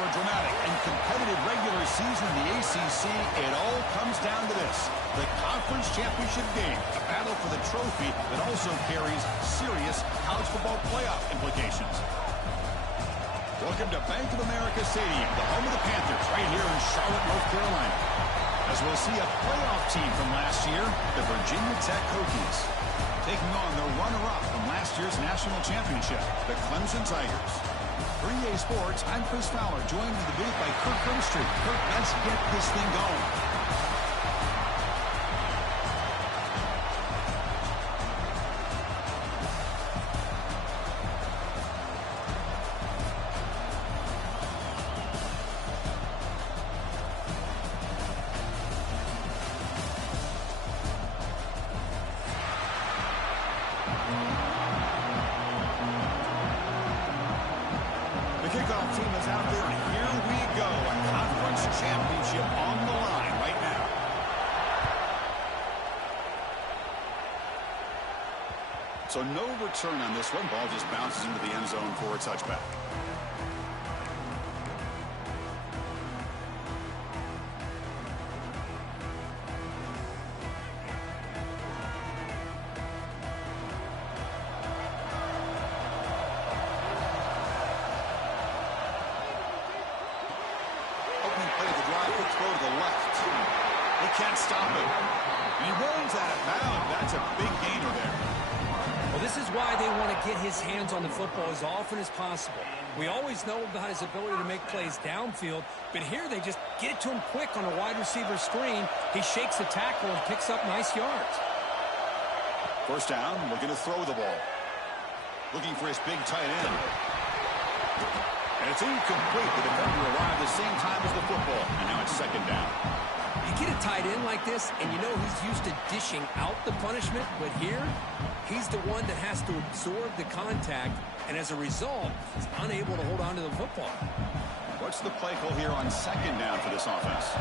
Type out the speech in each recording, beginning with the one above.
After a dramatic and competitive regular season in the ACC, it all comes down to this: the conference championship game, a battle for the trophy that also carries serious college football playoff implications. Welcome to Bank of America Stadium, the home of the Panthers, right here in Charlotte, North Carolina. As we'll see a playoff team from last year, the Virginia Tech Hokies, taking on their runner-up from last year's national championship, the Clemson Tigers. For EA Sports, I'm Chris Fowler, joined in the booth by Kirk Herbstreit. Kirk, let's get this thing going. Kickoff team is out there, and here we go. A conference championship on the line right now. So no return on this one. Ball just bounces into the end zone for a touchback. Throw to the left. He can't stop it. He rolls out of bounds. That's a big gainer there. Well, this is why they want to get his hands on the football as often as possible. We always know about his ability to make plays downfield, but here they just get it to him quick on a wide receiver screen. He shakes the tackle and picks up nice yards. First down, looking to throw the ball. Looking for his big tight end. And it's incomplete. The defender arrived at the same time as the football. And now it's second down. You get a tight end like this, and you know he's used to dishing out the punishment. But here, he's the one that has to absorb the contact. And as a result, he's unable to hold on to the football. What's the play call here on second down for this offense?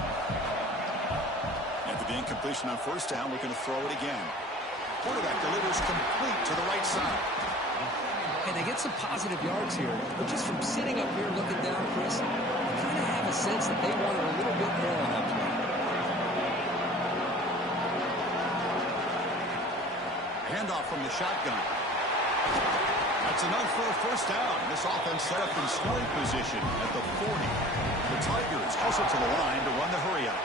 After the incompletion on first down, looking to throw it again. Quarterback delivers complete to the right side. And they get some positive yards here, but just from sitting up here looking down, Chris, you kind of have a sense that they wanted a little bit more on that play. Handoff from the shotgun. That's enough for a first down. This offense set up in scoring position at the 40. The Tigers hustle to the line to run the hurry-up.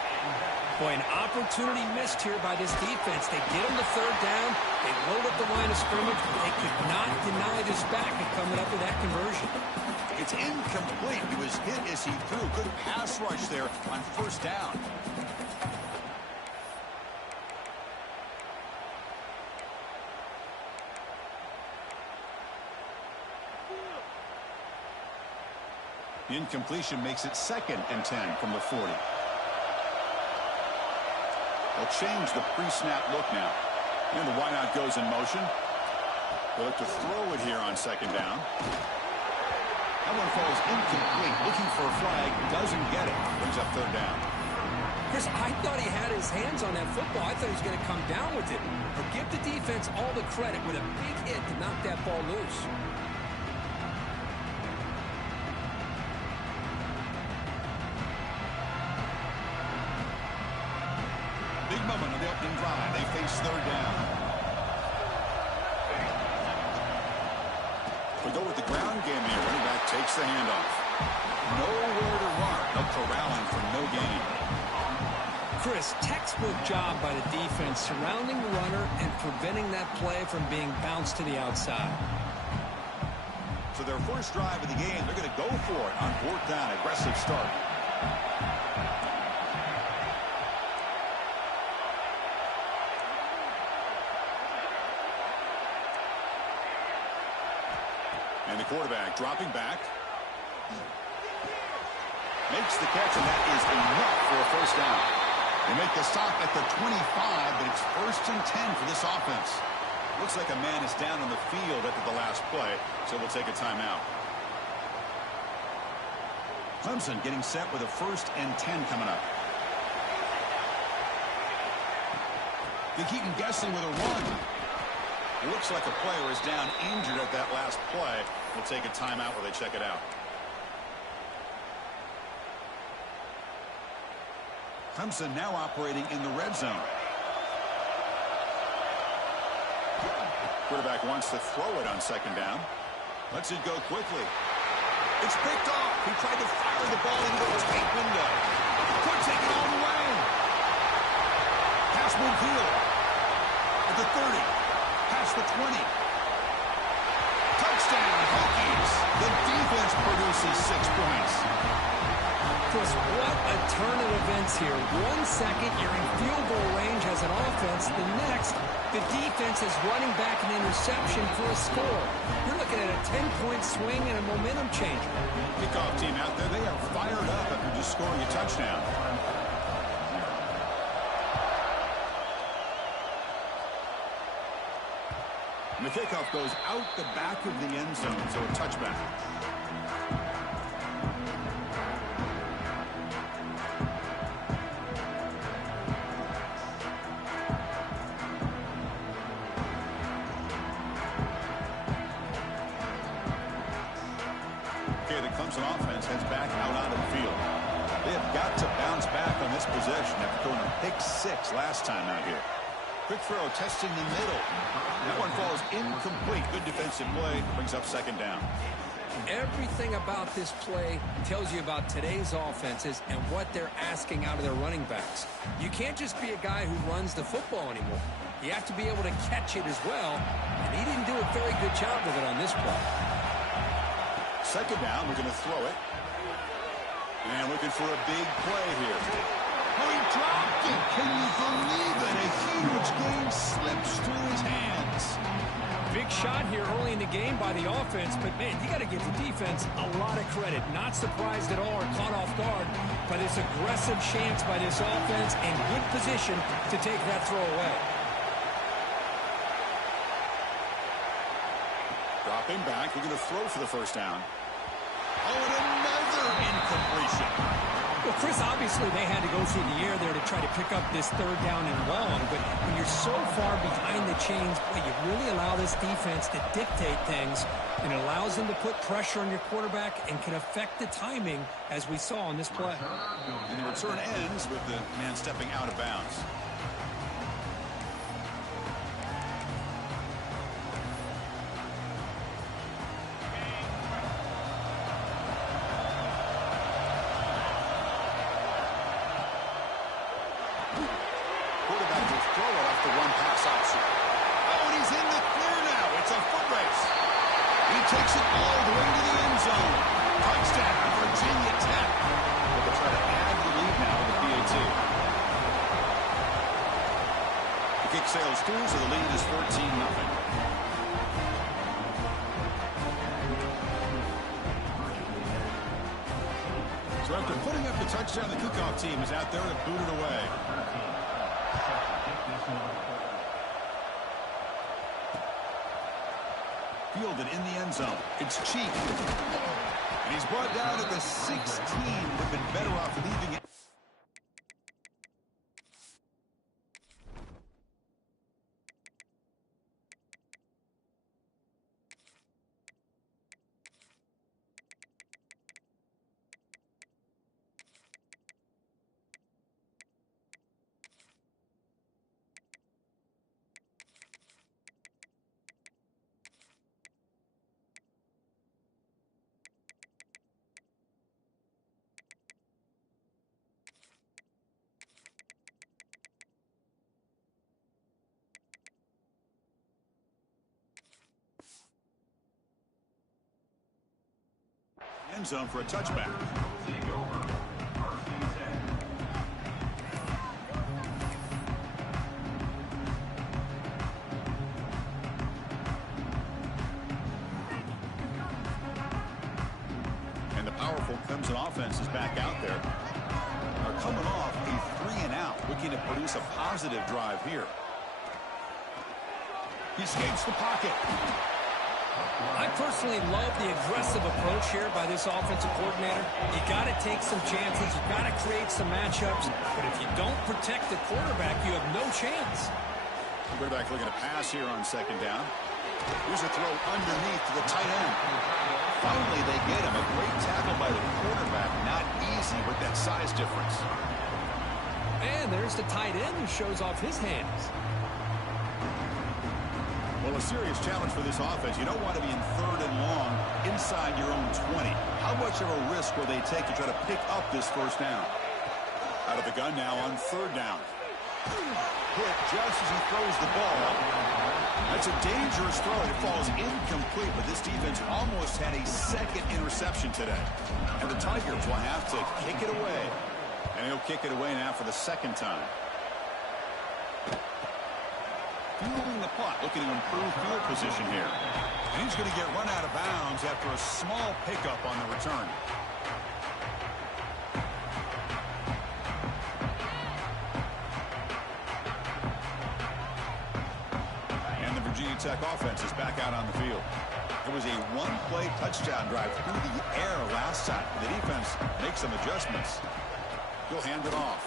Boy, an opportunity missed here by this defense. They get him the third down. They load up the line of scrimmage. They could not deny this back and coming up with that conversion. It's incomplete. He was hit as he threw. Good pass rush there on first down. The incompletion makes it 2nd and 10 from the 40. They'll change the pre-snap look now. And the wideout goes in motion. They'll look to throw it here on second down. That one falls incomplete. Looking for a flag. Doesn't get it. Brings up third down. Chris, I thought he had his hands on that football. I thought he was going to come down with it. But give the defense all the credit with a big hit to knock that ball loose. Big moment on the opening drive. They face third down. We go with the ground game here. Running back takes the handoff. Nowhere to run. Up corralling for no gain. Chris, textbook job by the defense surrounding the runner and preventing that play from being bounced to the outside. So their first drive of the game, they're going to go for it on fourth down. Aggressive start. And the quarterback dropping back. Makes the catch, and that is enough for a first down. They make the stop at the 25, but it's 1st and 10 for this offense. Looks like a man is down on the field after the last play, so we'll take a timeout. Clemson getting set with a 1st and 10 coming up. They keep him guessing with a run. Looks like a player is down injured at that last play. We'll take a timeout while they check it out. Clemson now operating in the red zone. Quarterback wants to throw it on second down. Lets it go quickly. It's picked off. He tried to fire the ball into the tight window. Could take it all the way. Pass move field. At the 30. Past the 20. Touchdown, Hokies. The defense produces 6 points. Chris, what a turn of events here. 1 second, you're in field goal range as an offense. The next, the defense is running back an interception for a score. You're looking at a 10-point swing and a momentum changer. Kickoff team out there, they are fired up after just scoring a touchdown. And the kickoff goes out the back of the end zone, so a touchback. Okay, the Clemson offense heads back out onto the field. They have got to bounce back on this possession after throwing a pick 6 last time out here. Quick throw, testing the middle. That one falls incomplete. Good defensive play. Brings up second down. Everything about this play tells you about today's offenses and what they're asking out of their running backs. You can't just be a guy who runs the football anymore. You have to be able to catch it as well, and he didn't do a very good job with it on this play. Second down, we're going to throw it. And looking for a big play here. Oh, he dropped it. Can you believe it? A huge game slips through his hands. Big shot here early in the game by the offense, but, man, you got to give the defense a lot of credit. Not surprised at all or caught off guard by this aggressive chance by this offense and good position to take that throw away. Dropping back. We're going to throw for the first down. Oh, and another incompletion. Well, Chris, obviously they had to go through the air there to try to pick up this third down and long, but when you're so far behind the chains, boy, you really allow this defense to dictate things, and it allows them to put pressure on your quarterback and can affect the timing, as we saw on this play. And the return ends with the man stepping out of bounds. Takes it all the way to the end zone. Touchdown, Virginia Tech. They'll try to add the lead now with the PAT. The kick sails through, so the lead is 14-0. So after putting up the touchdown, the kickoff team is out there to boot it away. Fielded in the end zone. It's Cheek. And he's brought down at the 16. Would have been better off leaving it. End zone for a touchback. And the powerful Clemson offense is back out there. They're coming off a 3-and-out, looking to produce a positive drive here. He escapes the pocket. I personally love the aggressive approach here by this offensive coordinator. You got to take some chances. You got to create some matchups. But if you don't protect the quarterback, you have no chance. Quarterback looking to pass here on second down. Here's a throw underneath to the tight end. Finally, they get him. A great tackle by the quarterback. Not easy with that size difference. there's the tight end who shows off his hands. Well, a serious challenge for this offense. You don't want to be in 3rd and long inside your own 20. How much of a risk will they take to try to pick up this first down? Out of the gun now on 3rd down. Hit just as he throws the ball. That's a dangerous throw. It falls incomplete, but this defense almost had a 2nd interception today. And the Tigers will have to kick it away. And he'll kick it away now for the 2nd time. Fueling the punt, looking to improve field position here. And he's going to get run out of bounds after a small pickup on the return. And the Virginia Tech offense is back out on the field. It was a 1-play touchdown drive through the air last time. The defense makes some adjustments. He'll hand it off.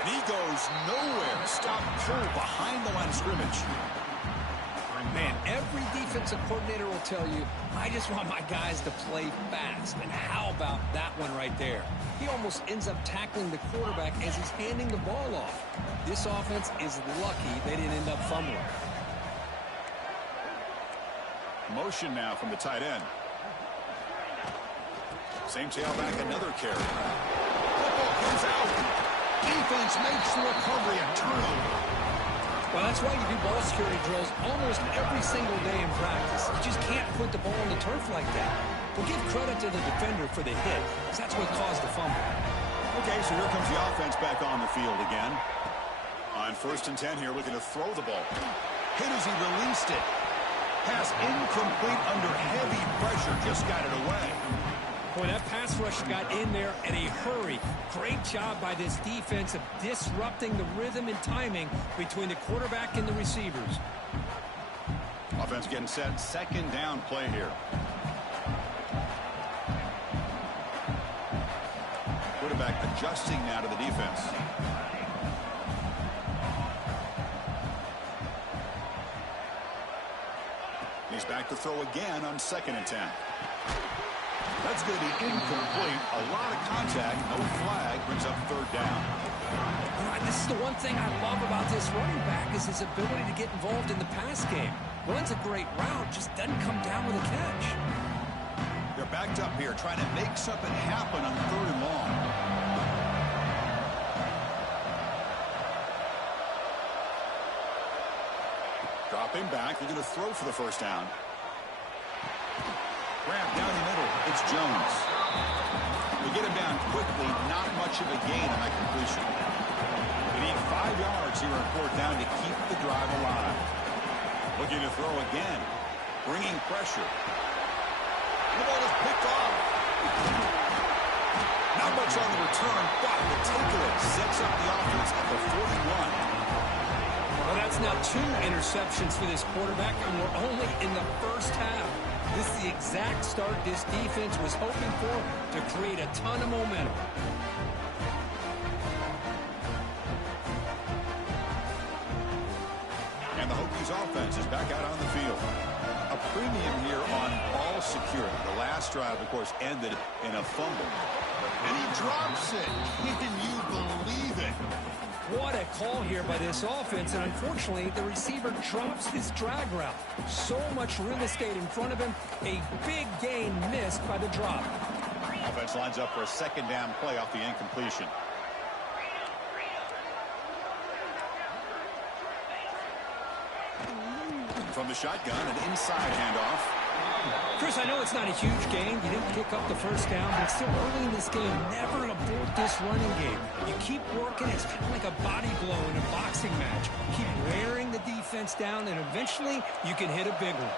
And he goes nowhere. Stop pull behind the line of scrimmage. Man, every defensive coordinator will tell you, I just want my guys to play fast. And how about that one right there? He almost ends up tackling the quarterback as he's handing the ball off. This offense is lucky they didn't end up fumbling. Motion now from the tight end. Same tailback, another carry. Football comes out. Defense makes the recovery, a turnover. Well, that's why you do ball security drills almost every single day in practice. You just can't put the ball on the turf like that. We'll give credit to the defender for the hit, because that's what caused the fumble. Okay, so here comes the offense back on the field again. On 1st and 10 here, looking to throw the ball. Hit as he released it. Pass incomplete under heavy pressure, just got it away. Boy, that pass rush got in there in a hurry. Great job by this defense of disrupting the rhythm and timing between the quarterback and the receivers. Offense getting set. 2nd down play here. Quarterback adjusting now to the defense. He's back to throw again on 2nd and 10. That's going to be incomplete. A lot of contact. No flag. Brings up 3rd down. This is the one thing I love about this running back is his ability to get involved in the pass game. Runs a great route, just doesn't come down with a catch. They're backed up here, trying to make something happen on 3rd and long. Dropping back. They're going to throw for the 1st down. Grab down the middle. It's Jones. They get him down quickly. Not much of a gain on that completion. They need 5 yards here on 4th down to keep the drive alive. Looking to throw again. Bringing pressure. The ball is picked off. Not much on the return, but the takeaway sets up the offense at the 41. Well, that's now 2 interceptions for this quarterback, and we're only in the 1st half. This is the exact start this defense was hoping for to create a ton of momentum. And the Hokies offense is back out on the field. A premium here on ball security. The last drive, of course, ended in a fumble. And he drops it. Can you believe it? What a call here by this offense, and unfortunately, the receiver drops his drag route. So much real estate in front of him, a big gain missed by the drop. Offense lines up for a 2nd down play off the incompletion. From the shotgun, an inside handoff. Chris, I know it's not a huge gain. You didn't pick up the 1st down, but still early in this game, never abort this running game. You keep working. It's kind of like a body blow in a boxing match. Keep wearing the defense down, and eventually you can hit a big one.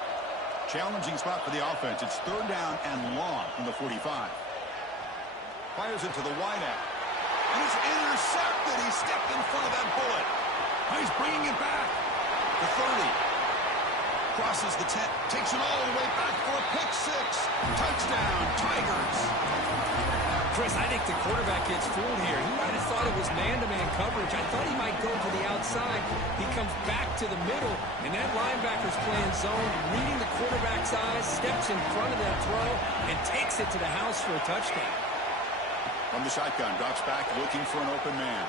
Challenging spot for the offense. It's 3rd down and long from the 45. Fires it to the wideout. And it's intercepted. He stepped in front of that bullet. He's bringing it back. The 30. Crosses the 10, takes it all the way back for a pick 6. Touchdown, Tigers. Chris, I think the quarterback gets fooled here. He might have thought it was man-to-man coverage. I thought he might go to the outside. He comes back to the middle, and that linebacker's playing zone, reading the quarterback's eyes, steps in front of that throw, and takes it to the house for a touchdown. From the shotgun, drops back, looking for an open man.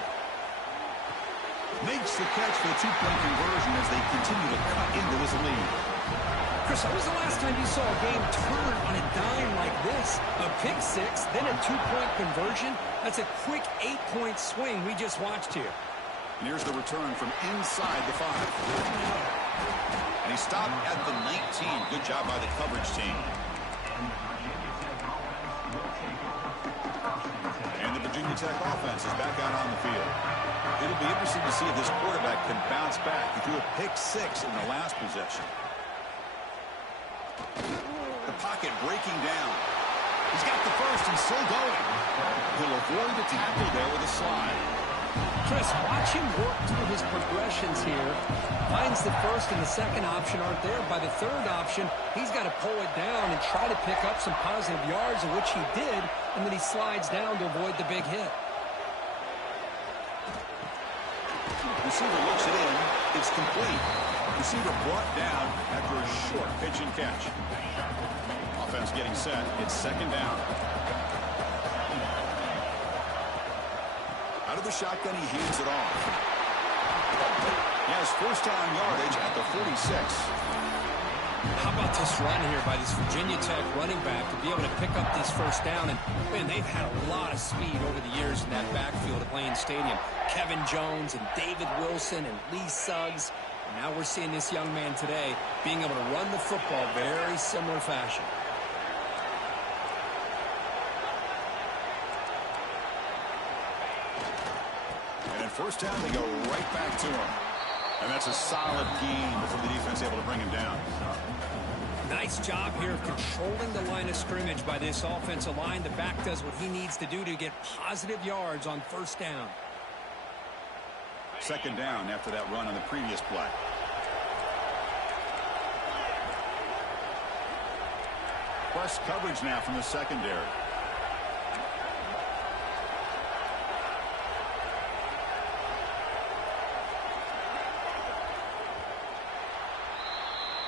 makes the catch for the two-point conversion as they continue to cut into this lead. Chris, when was the last time you saw a game turn on a dime like this? A pick six, then a two-point conversion? That's a quick 8-point swing we just watched here. And here's the return from inside the 5. And he stopped at the 19. Good job by the coverage team. And the Virginia Tech offense is back out on the field. It'll be interesting to see if this quarterback can bounce back. He threw a pick six in the last possession. The pocket breaking down. He's got the first and still going. He'll avoid the tackle there with a slide. Chris, watch him work through his progressions here. Finds the first and the second option aren't there. By the third option, he's got to pull it down and try to pick up some positive yards, of which he did, and then he slides down to avoid the big hit. Receiver looks it in. It's complete. Receiver brought down after a short pitch and catch. Offense getting set. It's second down. Out of the shotgun, he hands it off. He has first down yardage at the 46. How about this run here by this Virginia Tech running back to be able to pick up this first down? And, man, they've had a lot of speed over the years in that backfield at Lane Stadium. Kevin Jones and David Wilson and Lee Suggs. And now we're seeing this young man today being able to run the football very similar fashion. And at first down, they go right back to him. And that's a solid game from the defense able to bring him down. Nice job here of controlling the line of scrimmage by this offensive line. The back does what he needs to do to get positive yards on first down. Second down after that run on the previous play. Press coverage now from the secondary.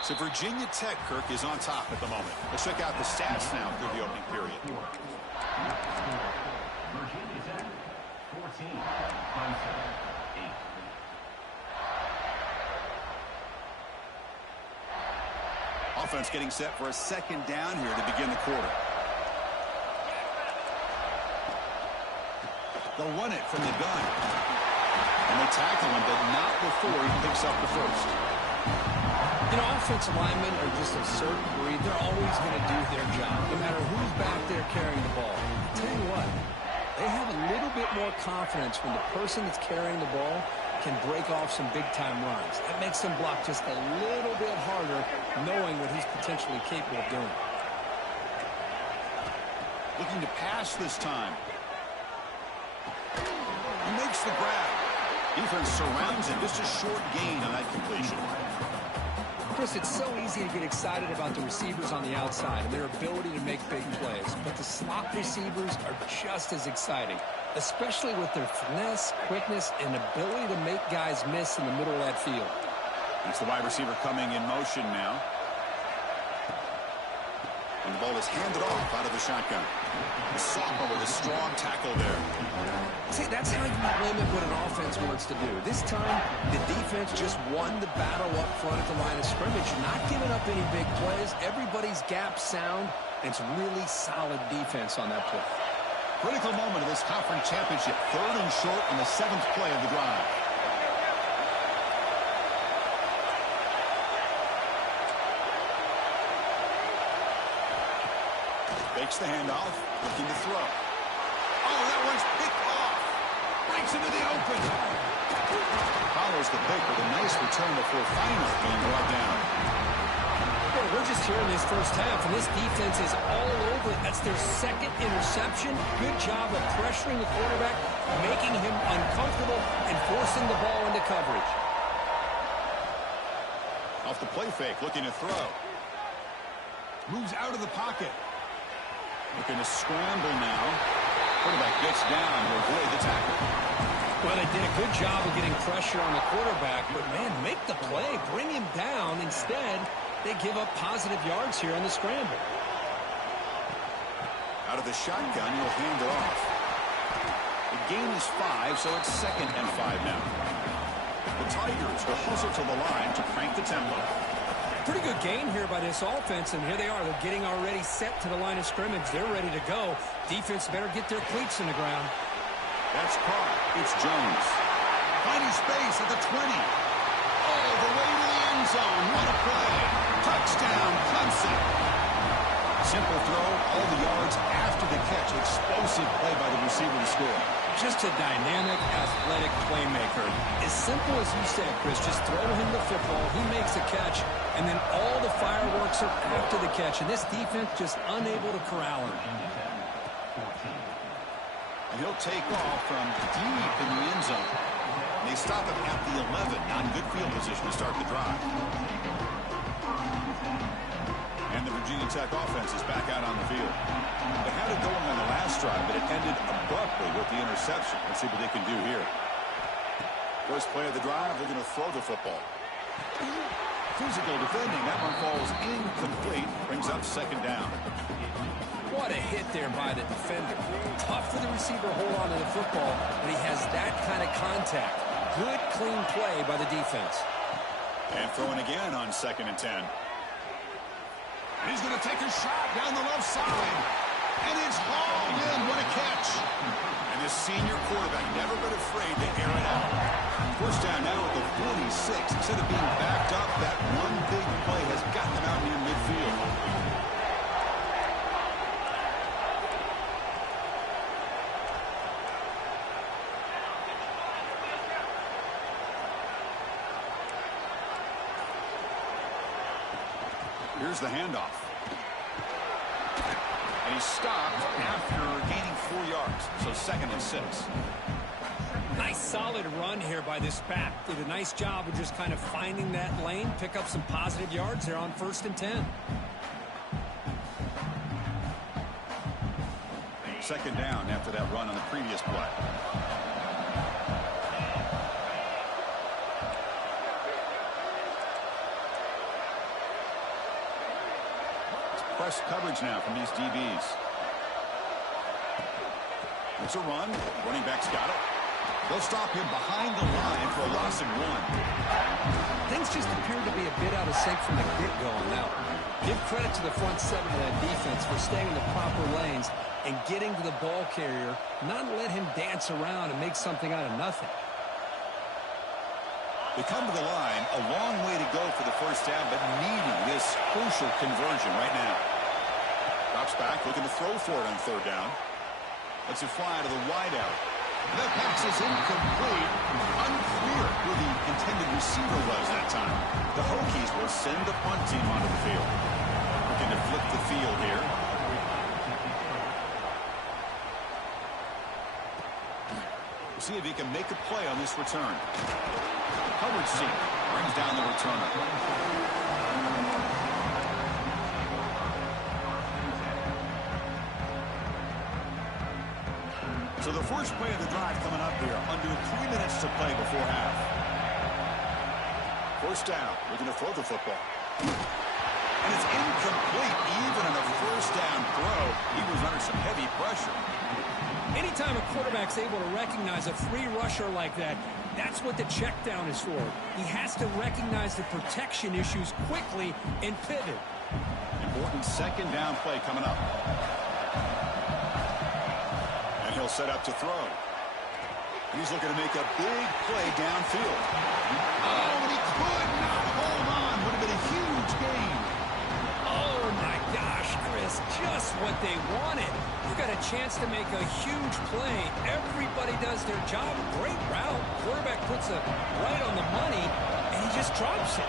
So Virginia Tech, Kirk, is on top at the moment. Let's check out the stats now through the opening period. Virginia Tech, 14, Clemson, 8. Offense getting set for a second down here to begin the quarter. They'll run it from the gun. And they tackle him, but not before he picks up the first. You know, offensive linemen are just a certain breed. They're always going to do their job, no matter who's back there carrying the ball. I'll tell you what, they have a little bit more confidence when the person that's carrying the ball can break off some big-time runs. That makes them block just a little bit harder, knowing what he's potentially capable of doing. Looking to pass this time. He makes the grab. Defense surrounds him. Just a short gain on that completion. Chris, it's so easy to get excited about the receivers on the outside and their ability to make big plays. But the slot receivers are just as exciting, especially with their finesse, quickness, and ability to make guys miss in the middle of that field. It's the wide receiver coming in motion now. And the ball is handed off out of the shotgun. The sophomore with a strong tackle there. See, that's how you limit what an offense wants to do. This time, the defense just won the battle up front at the line of scrimmage, not giving up any big plays. Everybody's gap sound, and it's really solid defense on that play. Critical moment of this conference championship. Third and short on the 7th play of the drive. Fakes the handoff, looking to throw. Oh, that one's picked off. Breaks into the open. Follows the pick with a nice return before finally being brought down. Well, we're just here in this first half, and this defense is all over it. That's their second interception. Good job of pressuring the quarterback, making him uncomfortable, and forcing the ball into coverage. Off the play fake, looking to throw. Moves out of the pocket. Looking to scramble now. Quarterback gets down to avoid the tackle. Well, they did a good job of getting pressure on the quarterback, but, man, make the play. Bring him down. Instead, they give up positive yards here on the scramble. Out of the shotgun, he'll hand it off. The gain is 5, so it's 2nd and 5 now. The Tigers will hustle to the line to crank the tempo. Pretty good gain here by this offense, and here they are. They're getting already set to the line of scrimmage. They're ready to go. Defense better get their cleats in the ground. That's caught. It's Jones. Finding space at the 20. All the way to the end zone. What a play. Touchdown, Clemson. Simple throw, all the yards after the catch. Explosive play by the receiver to score. Just a dynamic, athletic playmaker. As simple as you said, Chris, just throw him the football, he makes a catch, and then all the fireworks are after the catch. And this defense just unable to corral him. And he'll take off from deep in the end zone. And they stop him at the 11. Now in good field position to start the drive. And the Virginia Tech offense is back out on the field. They had it going on the last drive, but it ended abruptly with the interception. Let's see what they can do here. First play of the drive, they're going to throw the football. Physical defending. That one falls incomplete. Brings up second down. What a hit there by the defender. Tough for the receiver to hold on to the football, but he has that kind of contact. Good, clean play by the defense. And throwing again on 2nd and 10. And he's going to take a shot down the left side. And it's hauled in. What a catch. And this senior quarterback never been afraid to air it out. First down now at the 46. Instead of being backed up, that one big play has got them out near midfield. Here's the handoff. And he stopped after gaining 4 yards. So 2nd and 6. Nice solid run here by this back. Did a nice job of just kind of finding that lane, pick up some positive yards there on 1st and 10. 2nd down after that run on the previous play. Press coverage now from these DBs. It's a run. Running back's got it. They'll stop him behind the line for a loss of 1. Things just appear to be a bit out of sync from the get-go on that one. Give credit to the front 7 of that defense for staying in the proper lanes and getting to the ball carrier, not let him dance around and make something out of nothing. They come to the line, a long way to go for the first down, but needing this crucial conversion right now. Drops back, looking to throw for it on 3rd down. Lets it fly to the wideout. That pass is incomplete. Unclear who the intended receiver was that time. The Hokies will send the punt team onto the field. Looking to flip the field here. We'll see if he can make a play on this return. Coverage seam brings down the returner. So the first play of the drive coming up here. Under 3 minutes to play before half. First down. We're going to throw the football. And it's incomplete. Even on a first down throw, he was under some heavy pressure. Anytime a quarterback's able to recognize a free rusher like that, that's what the check down is for. He has to recognize the protection issues quickly and pivot. Important 2nd down play coming up. And he'll set up to throw. And he's looking to make a big play downfield. Oh, and he could not hold on. Would have been a huge gain. Oh, my gosh, Chris, just what they wanted. You got a chance to make a huge play. Everybody does their job. Great route. Quarterback puts it right on the money, and he just drops it.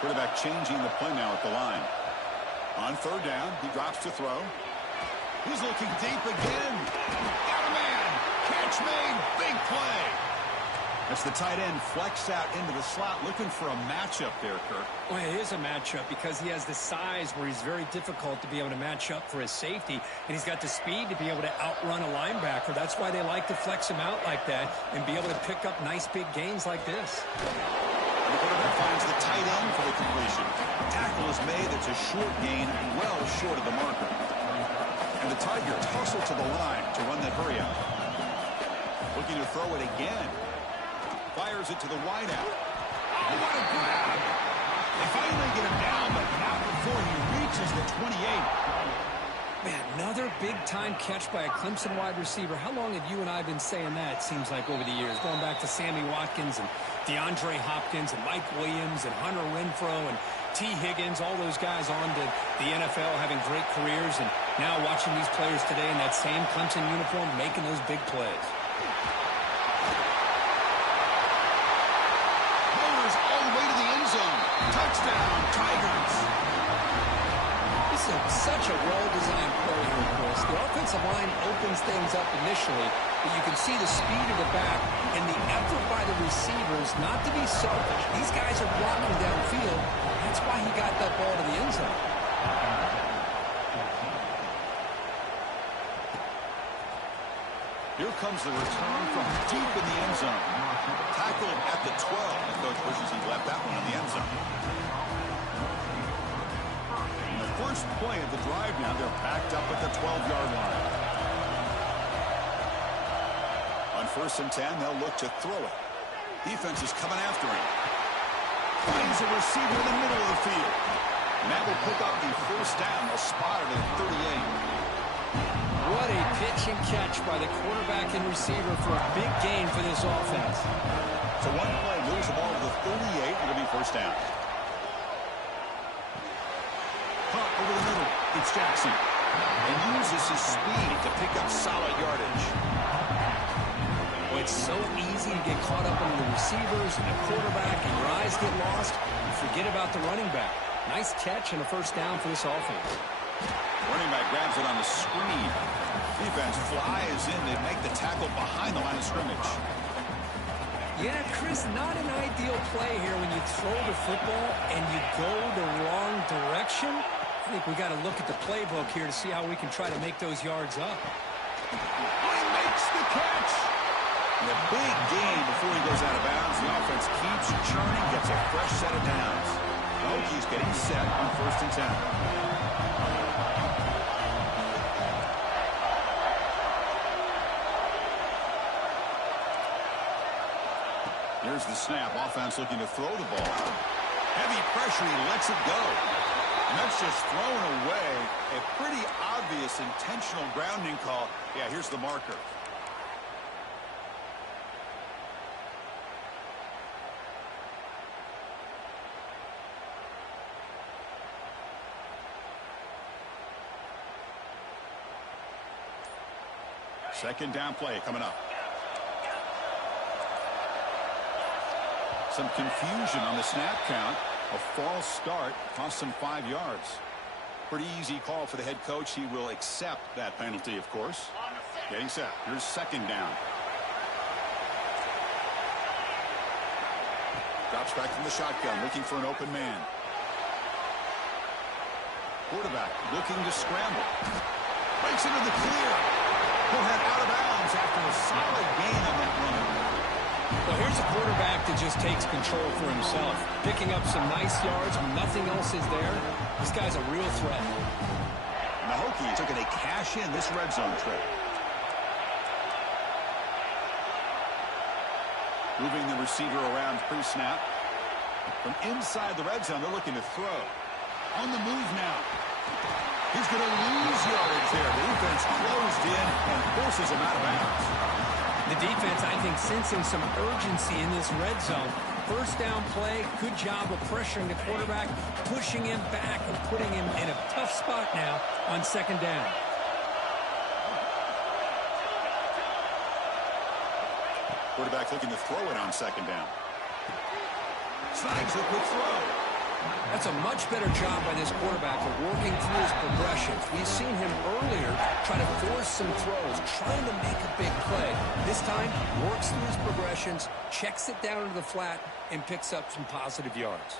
Quarterback changing the play now at the line. On 3rd down, he drops to throw. He's looking deep again. Got a man. Catch made. Big play. That's the tight end flexed out into the slot, looking for a matchup there, Kirk. Well, it is a matchup because he has the size where he's very difficult to be able to match up for his safety, and he's got the speed to be able to outrun a linebacker. That's why they like to flex him out like that and be able to pick up nice big gains like this. The quarterback finds the tight end for the completion. Tackle is made. That's a short gain, well short of the marker. And the Tigers hustle to the line to run that hurry out. Looking to throw it again. Fires it to the wideout. Oh, what a grab! They finally get him down, but not before he reaches the 28. Man, another big-time catch by a Clemson wide receiver. How long have you and I been saying that, it seems like, over the years? Going back to Sammy Watkins and DeAndre Hopkins and Mike Williams and Hunter Renfrow and T. Higgins, all those guys on to the NFL having great careers, and now watching these players today in that same Clemson uniform making those big plays. Motors all the way to the end zone. Touchdown, Tigers. This is such a well-designed play here, Chris. The offensive line opens things up initially, but you can see the speed of the back and the effort by the receivers not to be selfish. These guys are blocking downfield. That's why he got that ball to the end zone. Here comes the return from deep in the end zone. Tackled at the 12. The coach wishes he left that one in the end zone. And the first play of the drive now, they're backed up at the 12-yard line. On 1st and 10, they'll look to throw it. Defense is coming after him. Finds a receiver in the middle of the field. And that will pick up the first down. They'll spot it at 38. What a pitch and catch by the quarterback and receiver for a big gain for this offense. So one play moves the ball to the 38. It'll be first down. Caught over the middle. It's Jackson. And uses his speed to pick up solid yardage. Well, it's so easy to get caught up on the receivers and the quarterback, and your eyes get lost. You forget about the running back. Nice catch and a first down for this offense. Running back grabs it on the screen. Defense flies in. They make the tackle behind the line of scrimmage. Yeah, Chris, not an ideal play here when you throw the football and you go the wrong direction. I think we got to look at the playbook here to see how we can try to make those yards up. He makes the catch. And a big gain before he goes out of bounds. The offense keeps churning, gets a fresh set of downs. The Hokies getting set on 1st and 10. Here's the snap. Offense looking to throw the ball. Heavy pressure. He lets it go. And that's just thrown away. A pretty obvious intentional grounding call. Yeah, here's the marker. Second down play coming up. Some confusion on the snap count. A false start cost him 5 yards. Pretty easy call for the head coach. He will accept that penalty, of course. Getting set. Here's second down. Drops back from the shotgun, looking for an open man. Quarterback looking to scramble. Breaks into the clear. He'll head out of bounds after a solid gain on that run. Well, here's a quarterback that just takes control for himself. Picking up some nice yards when nothing else is there. This guy's a real threat. And the Hokies are going to cash in this red zone trip. Moving the receiver around pre-snap. From inside the red zone, they're looking to throw. On the move now. He's going to lose yardage there. The defense closed in and forces him out of bounds. The defense, I think, sensing some urgency in this red zone. First down play, good job of pressuring the quarterback, pushing him back and putting him in a tough spot now on second down. Quarterback looking to throw it on second down. Snags a quick throw. That's a much better job by this quarterback of working through his progressions. We've seen him earlier try to force some throws, trying to make a big play. This time, works through his progressions, checks it down to the flat, and picks up some positive yards.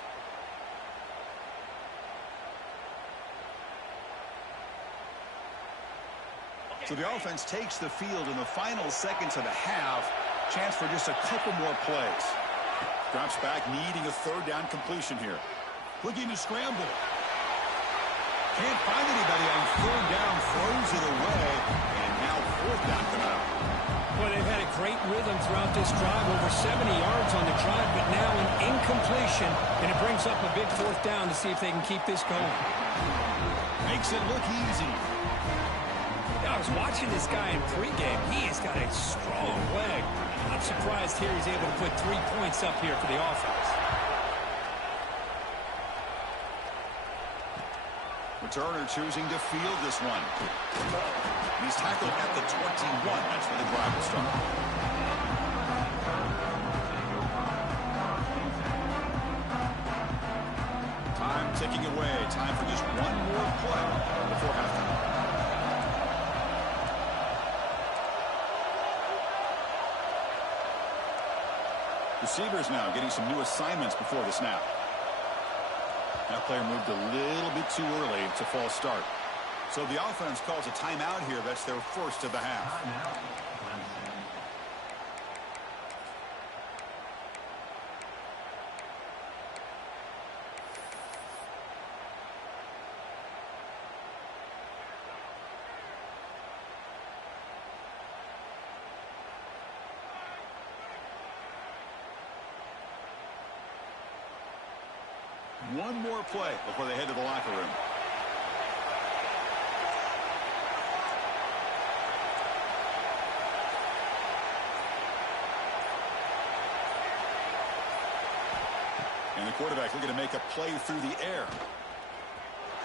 So the offense takes the field in the final seconds of the half. Chance for just a couple more plays. Drops back, needing a third down completion here. Looking to scramble. can't find anybody on third down, throws it away, and now fourth down coming up. Well, they've had a great rhythm throughout this drive, over 70 yards on the drive, but now an incompletion, and it brings up a big fourth down to see if they can keep this going. Makes it look easy. I was watching this guy in pregame. He has got a strong leg. I'm surprised here he's able to put 3 points up here for the offense. Returner choosing to field this one. He's tackled at the 21. That's where the drive will start. Time ticking away. Time for just one more play before halftime. Receivers now getting some new assignments before the snap. That player moved a little bit too early. It's a false start. So the offense calls a timeout here. That's their first of the half. One more play before they head to the locker room. And the quarterback looking to make a play through the air.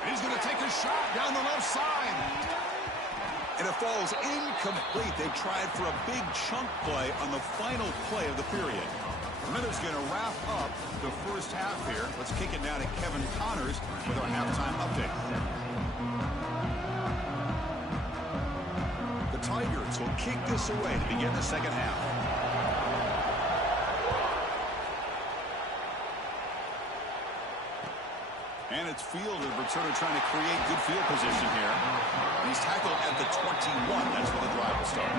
And he's going to take a shot down the left side. And it falls incomplete. They tried for a big chunk play on the final play of the period. Miller's going to wrap up the first half here. Let's kick it down to Kevin Connors with our halftime update. The Tigers will kick this away to begin the second half. And it's Fielder, returner trying to create good field position here. He's tackled at the 21. That's where the drive will start.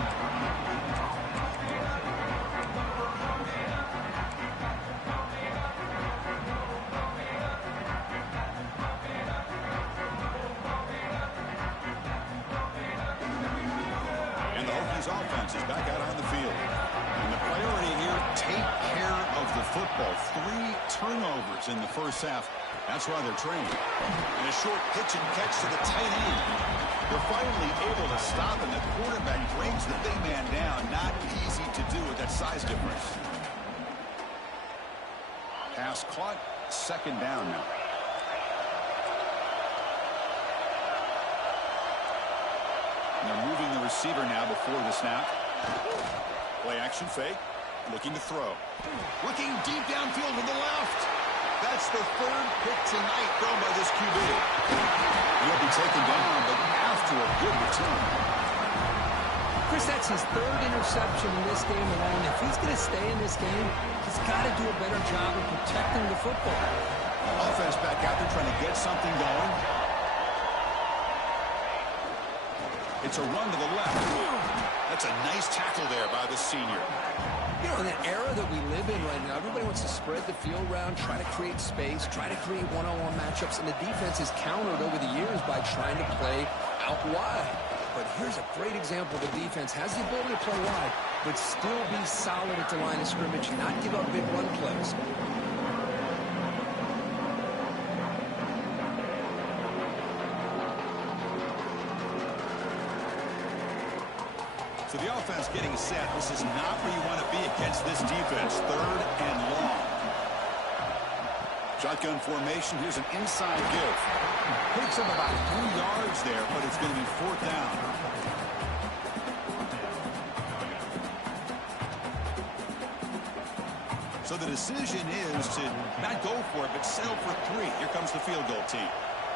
Offense is back out on the field. And the priority here, take care of the football. 3 turnovers in the first half. That's why they're trained. And a short pitch and catch to the tight end. They're finally able to stop, and the quarterback brings the big man down. Not easy to do with that size difference. Pass caught, second down now. They're moving the receiver now before the snap. Play action fake. Looking to throw. Looking deep downfield to the left. That's the third pick tonight thrown by this QB. He'll be taken down, but after a good return. Chris, that's his third interception in this game alone. If he's going to stay in this game, he's got to do a better job of protecting the football. Offense back out there trying to get something going. It's a run to the left. That's a nice tackle there by the senior. You know, in that era that we live in right now, everybody wants to spread the field around, try to create space, try to create one-on-one matchups, and the defense is countered over the years by trying to play out wide. But here's a great example. The defense has the ability to play wide, but still be solid at the line of scrimmage, not give up big run plays. So the offense getting set. This is not where you want to be against this defense. Third and long. Shotgun formation. Here's an inside give. Picks up about 3 yards there, but it's going to be fourth down. So the decision is to not go for it, but settle for 3. Here comes the field goal team.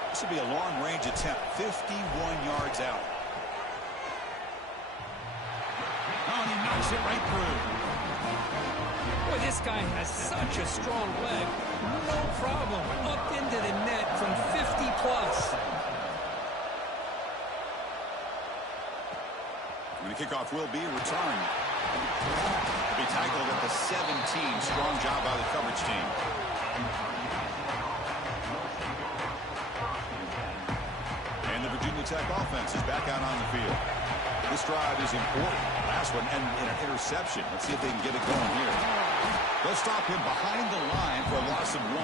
This will be a long-range attempt. 51 yards out. Oh, and he knocks it right through. Boy, this guy has such a strong leg. No problem. Up into the net from 50-plus. And the kickoff will be returned. He'll be tackled at the 17. Strong job by the coverage team. Tech offense is back out on the field. This drive is important. Last one and an interception. Let's see if they can get it going here. They'll stop him behind the line for a loss of 1.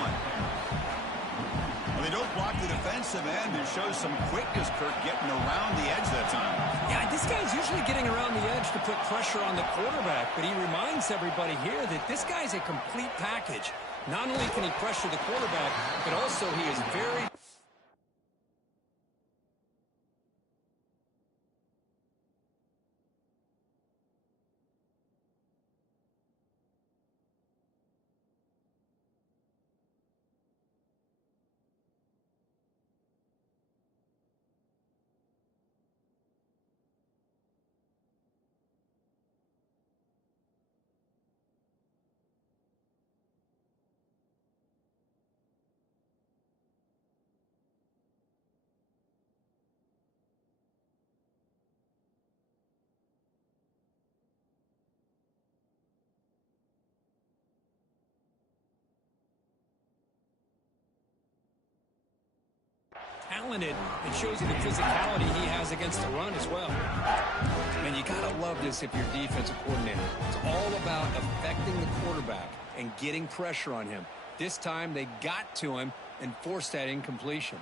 Well, they don't block the defensive end and show some quickness, Kirk, getting around the edge that time. Yeah, this guy's usually getting around the edge to put pressure on the quarterback, but he reminds everybody here that this guy's a complete package. Not only can he pressure the quarterback, but also he is very... talented. It shows you the physicality he has against the run as well. And you gotta love this if you're defensive coordinator. It's all about affecting the quarterback and getting pressure on him. This time they got to him and forced that incompletion.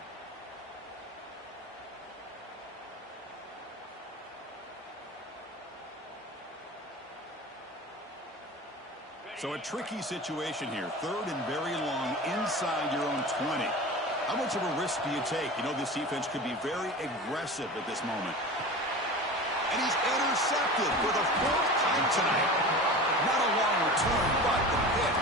So a tricky situation here. 3rd and very long inside your own 20. How much of a risk do you take? You know, this defense could be very aggressive at this moment. And he's intercepted for the 4th time tonight. Not a long return, but the pick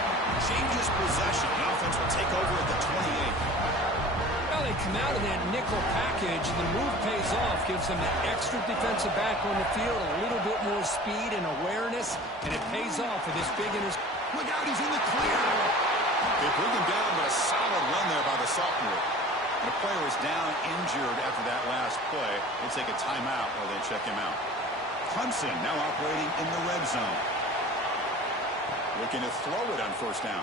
changes possession. The offense will take over at the 28. Well, they come out of that nickel package, and the move pays off, gives them an extra defensive back on the field, a little bit more speed and awareness, and it pays off for this big interception. Look out, he's in the clear. They bring him down, but a solid run there by the sophomore. And the player is down injured after that last play. They take a timeout while they check him out. Clemson now operating in the red zone. Looking to throw it on 1st down.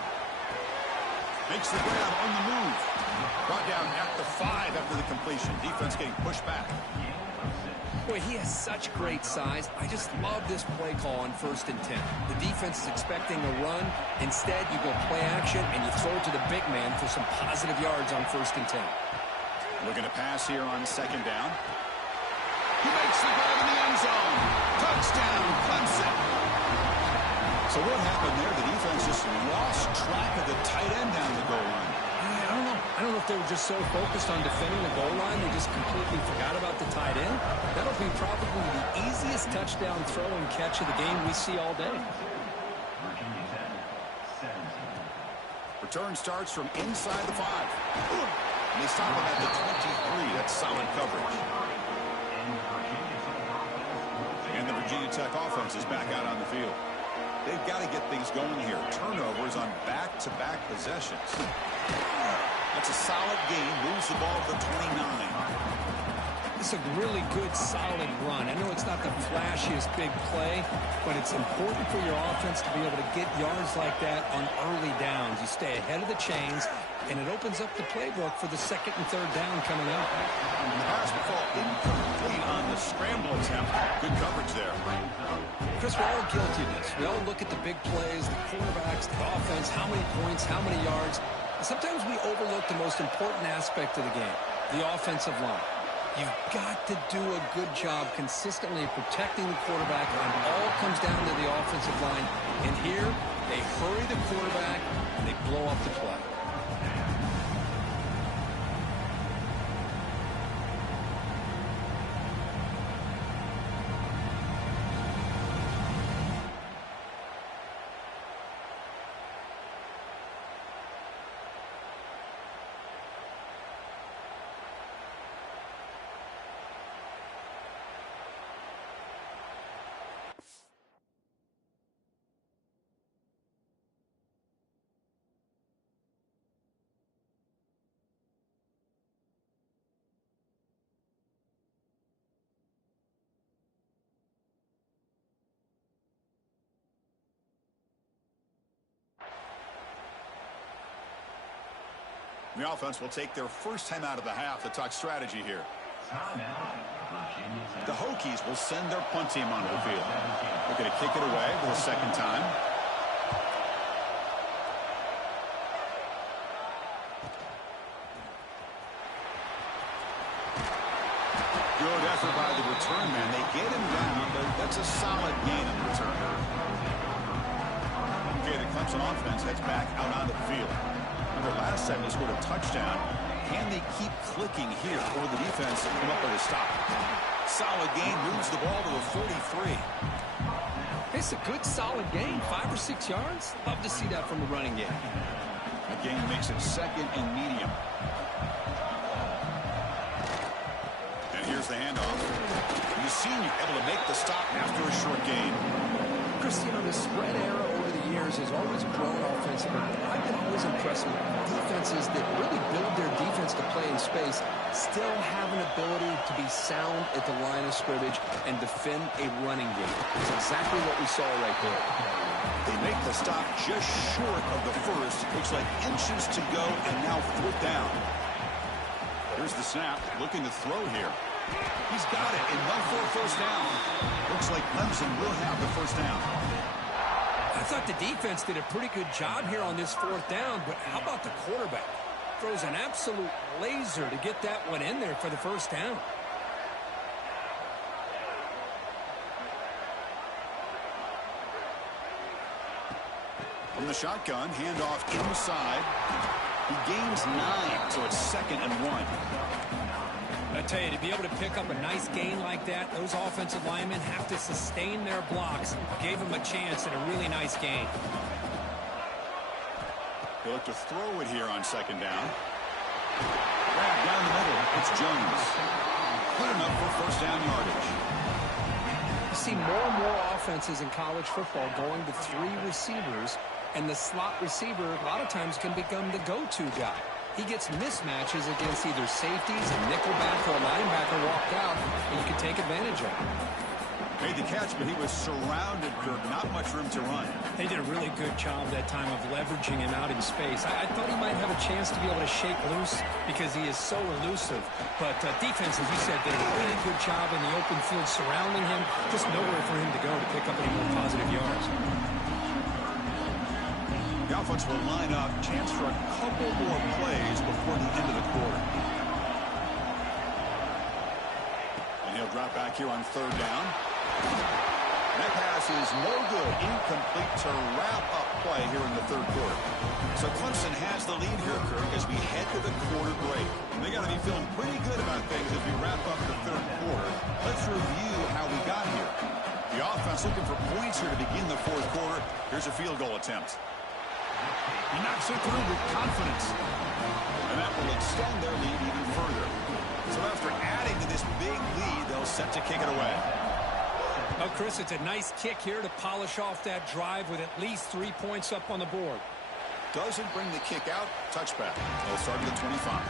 Makes the grab on the move. Brought down at the 5 after the completion. Defense getting pushed back. Boy, he has such great size. I just love this play call on 1st and 10. The defense is expecting a run. Instead, you go play action, and you throw it to the big man for some positive yards on 1st and 10. Looking to pass here on 2nd down. He makes the grab in the end zone. Touchdown, Clemson. So what happened there? The defense just lost track of the tight end down the goal line. I don't know if they were just so focused on defending the goal line, they just completely forgot about the tight end. That'll be probably the easiest touchdown throw and catch of the game we see all day. Return starts from inside the 5. And they stop him at the 23. That's solid coverage. And the Virginia Tech offense is back out on the field. They've got to get things going here. Turnovers on back-to-back possessions. That's a solid gain. Moves the ball to the 29. It's a really good, solid run. I know it's not the flashiest big play, but it's important for your offense to be able to get yards like that on early downs. You stay ahead of the chains, and it opens up the playbook for the 2nd and 3rd down coming up. The pass will fall incomplete on the scramble attempt. Good coverage there. Chris, we're all guilty of this. We all look at the big plays, the quarterbacks, the offense, how many points, how many yards. Sometimes we overlook the most important aspect of the game, the offensive line. You've got to do a good job consistently protecting the quarterback, and it all comes down to the offensive line. And here, they hurry the quarterback, and they blow up the play. The offense will take their first time out of the half to talk strategy here. The Hokies will send their punt team onto the field. They're going to kick it away for the second time. Good effort by the return man. They get him down, but that's a solid gain in the return. Okay, the Clemson offense heads back out onto the field. Remember, last time they scored a touchdown. Can they keep clicking here, or the defense come up with a stop? Solid gain, moves the ball to the 43. It's a good, solid gain. 5 or 6 yards. Love to see that from the running game. That gain makes it second and medium. And here's the handoff. The senior able to make the stop after a short gain. Chris, you know, the spread era over the years has always grown offensively. I've been always impressed with defenses that really build their defense to play in space, still have an ability to be sound at the line of scrimmage and defend a running game. It's exactly what we saw right there. They make the stop just short of the first. Looks like inches to go, and now 4th down. Here's the snap, looking to throw here. He's got it, enough for a first down. Looks like Clemson will have the first down. I thought the defense did a pretty good job here on this 4th down, but how about the quarterback? Throws an absolute laser to get that one in there for the first down. From the shotgun, handoff inside. He gains 9, so it's 2nd and 1. I tell you, to be able to pick up a nice gain like that, those offensive linemen have to sustain their blocks. Gave him a chance and a really nice gain. He'll look to throw it here on 2nd down. Grab down the middle. It's Jones. Good enough for first down yardage. You see more and more offenses in college football going to 3 receivers, and the slot receiver a lot of times can become the go-to guy. He gets mismatches against either safeties, a nickelback, or a linebacker walked out, and you can take advantage of it. Made the catch, but he was surrounded, Kirk. Not much room to run. They did a really good job that time of leveraging him out in space. I thought he might have a chance to be able to shake loose because he is so elusive. But defense, as you said, did a really good job in the open field surrounding him. Just nowhere for him to go to pick up any more positive yards. The offense will line up. Chance for a couple more plays before the end of the quarter. And he'll drop back here on 3rd down. That pass is no good. Incomplete to wrap up play here in the 3rd quarter. So Clemson has the lead here, Kirk, as we head to the quarter break. They got to be feeling pretty good about things as we wrap up the 3rd quarter. Let's review how we got here. The offense looking for points here to begin the 4th quarter. Here's a field goal attempt. He knocks it through with confidence. And that will extend their lead even further. So after adding to this big lead, they'll set to kick it away. Oh, Chris, it's a nice kick here to polish off that drive with at least 3 points up on the board. Doesn't bring the kick out. Touchback. They'll start at the 25.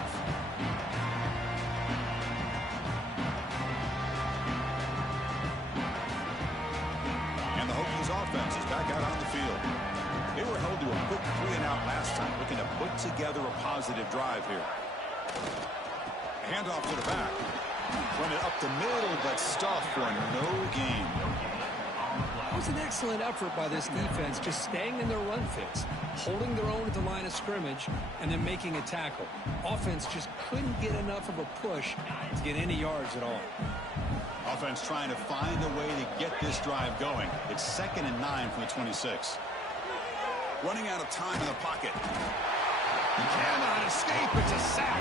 And the Hokies offense is back out on the field. They were held to a quick 3-and-out last time, looking to put together a positive drive here. Handoff to the back. Run it up the middle, but stuffed for no gain. It was an excellent effort by this defense, just staying in their run fits, holding their own at the line of scrimmage, and then making a tackle. Offense just couldn't get enough of a push to get any yards at all. Offense trying to find a way to get this drive going. It's 2nd and 9 from the 26. Running out of time in the pocket. He cannot escape. It's a sack.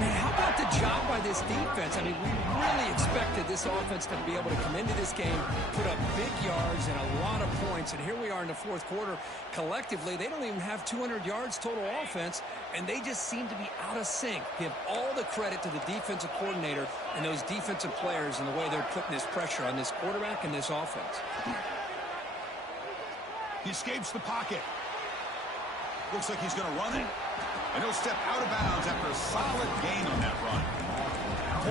Man, how about the job by this defense? I mean, we really expected this offense to be able to come into this game, put up big yards and a lot of points, and here we are in the 4th quarter. Collectively, they don't even have 200 yards total offense, and they just seem to be out of sync. Give all the credit to the defensive coordinator and those defensive players and the way they're putting this pressure on this quarterback and this offense. He escapes the pocket. Looks like he's going to run it. And he'll step out of bounds after a solid gain on that run.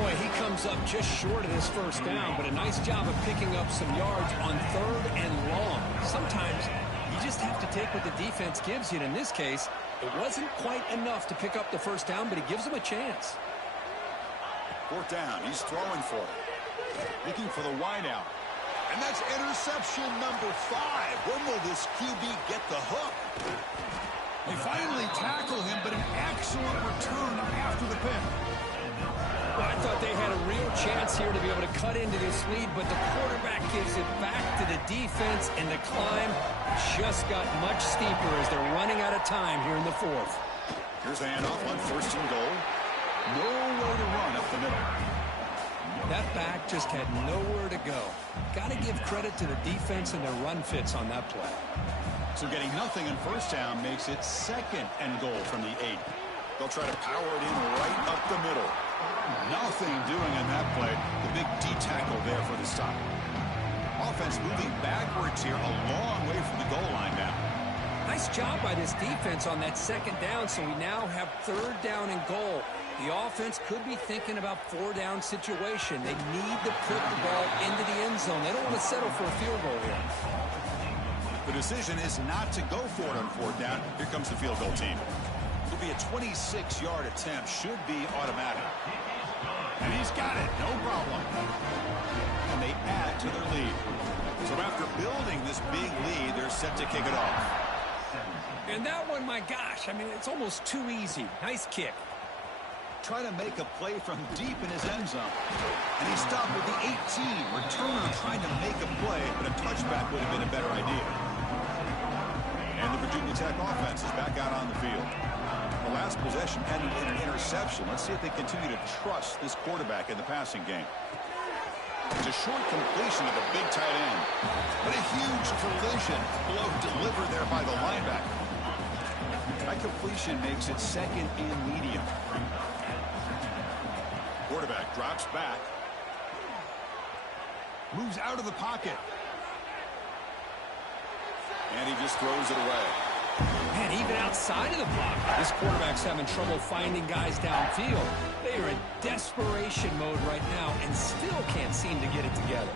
Boy, he comes up just short of this first down, but a nice job of picking up some yards on 3rd and long. Sometimes you just have to take what the defense gives you, and in this case, it wasn't quite enough to pick up the first down, but it gives them a chance. Fourth down. He's throwing for it. Looking for the wideout. And that's interception number 5. When will this QB get the hook? They finally tackle him, but an excellent return after the pick. Well, I thought they had a real chance here to be able to cut into this lead, but the quarterback gives it back to the defense, and the climb just got much steeper as they're running out of time here in the fourth. Here's the handoff on first and goal. Nowhere to run up the middle. That back just had nowhere to go. Got to give credit to the defense and their run fits on that play. So getting nothing in first down makes it second and goal from the 8. They'll try to power it in right up the middle. Nothing doing on that play. The big D tackle there for the stop. Offense moving backwards here, a long way from the goal line now. Nice job by this defense on that second down, so we now have third down and goal. The offense could be thinking about 4-down situation. They need to put the ball into the end zone. They don't want to settle for a field goal here. The decision is not to go for it on fourth down. Here comes the field goal team. It'll be a 26-yard attempt. Should be automatic. And he's got it. No problem. And they add to their lead. So after building this big lead, they're set to kick it off. And that one, my gosh, I mean, it's almost too easy. Nice kick. Trying to make a play from deep in his end zone. And he stopped with the 18. Returner trying to make a play, but a touchback would have been a better idea. And the Virginia Tech offense is back out on the field. The last possession ended in an interception. Let's see if they continue to trust this quarterback in the passing game. It's a short completion of the big tight end. But a huge collision blow delivered there by the linebacker. That completion makes it second and medium. Quarterback drops back. Moves out of the pocket. And he just throws it away. Man, even outside of the pocket, this quarterback's having trouble finding guys downfield. They are in desperation mode right now and still can't seem to get it together.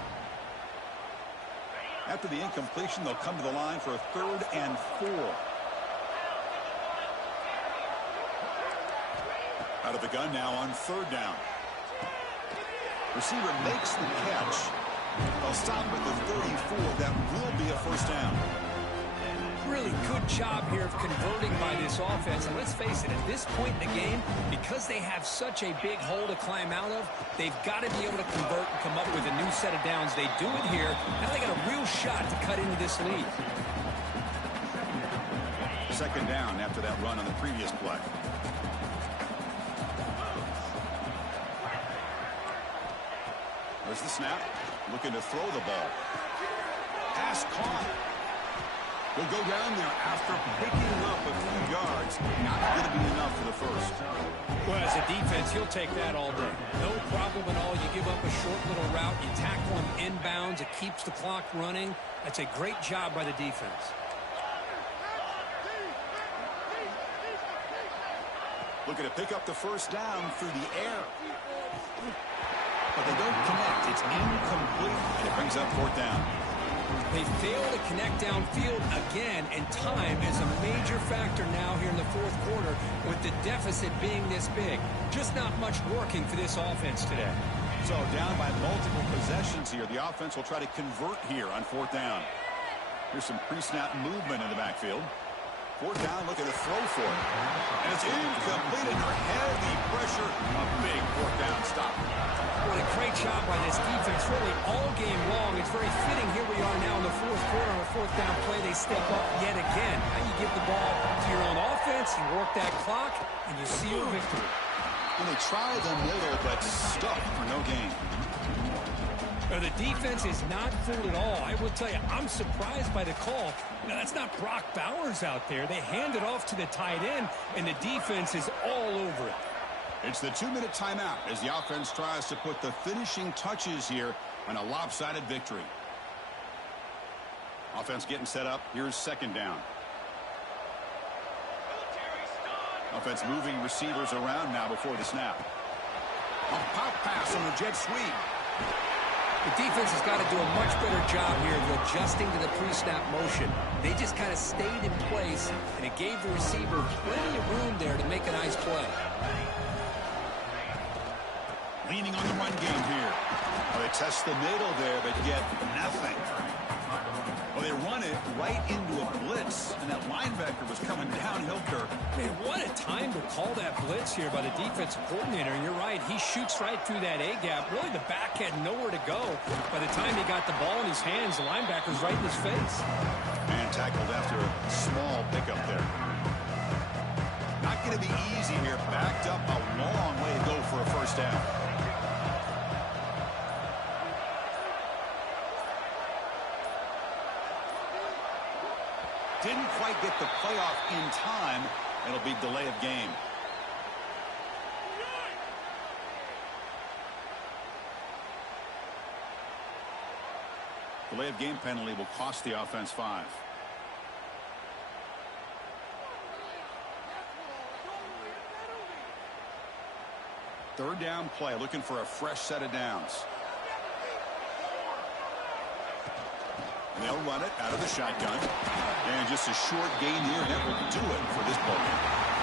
After the incompletion, they'll come to the line for a 3rd and 4. Out of the gun now on 3rd down. Receiver makes the catch. They'll stop at the 34. That will be a first down. Really good job here of converting by this offense. And let's face it, at this point in the game, because they have such a big hole to climb out of, they've got to be able to convert and come up with a new set of downs. They do it here. Now they got a real shot to cut into this lead. Second down after that run on the previous play. There's the snap. Looking to throw the ball. Pass caught. Will go down there after picking up a few yards. Not going to be enough for the first. Well, as a defense, you'll take that all day. No problem at all. You give up a short little route. You tackle him inbounds. It keeps the clock running. That's a great job by the defense. Looking to pick up the first down through the air. But they don't connect. It's incomplete, and it brings up 4th down. They fail to connect downfield again, and time is a major factor now here in the fourth quarter with the deficit being this big. Just not much working for this offense today. So down by multiple possessions here. The offense will try to convert here on 4th down. Here's some pre-snap movement in the backfield. 4th down, looking to throw for it. And it's incomplete under heavy pressure. A big 4th down stop. What a great job by this defense, really all game long. It's very fitting. Here we are now in the fourth quarter on a 4th down play. They step up yet again. Now you give the ball to your own offense, you work that clock, and you seal victory. And they try the middle, but stuck for no gain. Now, the defense is not fooled at all. I will tell you, I'm surprised by the call. Now, that's not Brock Bowers out there. They hand it off to the tight end, and the defense is all over it. It's the 2-minute timeout as the offense tries to put the finishing touches here on a lopsided victory. Offense getting set up. Here's 2nd down. Offense moving receivers around now before the snap. A pop pass on the jet sweep. The defense has got to do a much better job here of adjusting to the pre-snap motion. They just kind of stayed in place, and it gave the receiver plenty of room there to make a nice play. Leaning on the run game here. Oh, they test the middle there, but get nothing. Well, they run it right into a blitz, and that linebacker was coming downhill, Kirk. Man, what a time to call that blitz here by the defensive coordinator. And you're right, he shoots right through that A-gap. Really, the back had nowhere to go. By the time he got the ball in his hands, the linebacker's right in his face. And tackled after a small pickup there. Not going to be easy here. Backed up a long way to go for a first down. Didn't quite get the playoff in time. It'll be delay of game. Delay of game penalty will cost the offense 5. Third down play, looking for a fresh set of downs. And they'll run it out of the shotgun. And just a short gain here, and that will do it for this ball game.